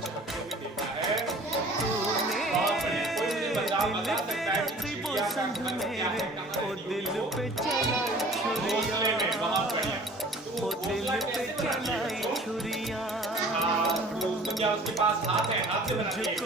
चमकते हुए देखा है। तूने बहुत बढ़िया, कोई मुझे बता दिल सकता के है कि रकीबों चिड़िया का संग घर क्या मेरे, है, कहाँ ओ रहती दिल होगी वो? पे चलाई छुरिया, घोंसले में, बहुत बढ़िया। तो वो ओ दिल घोंसला पे कैसे बनाती है चलाई बच्चों? छुरिया, हाँ, तो उसको क्या उसके पास हाथ है, हाथ से बनाती है तुझको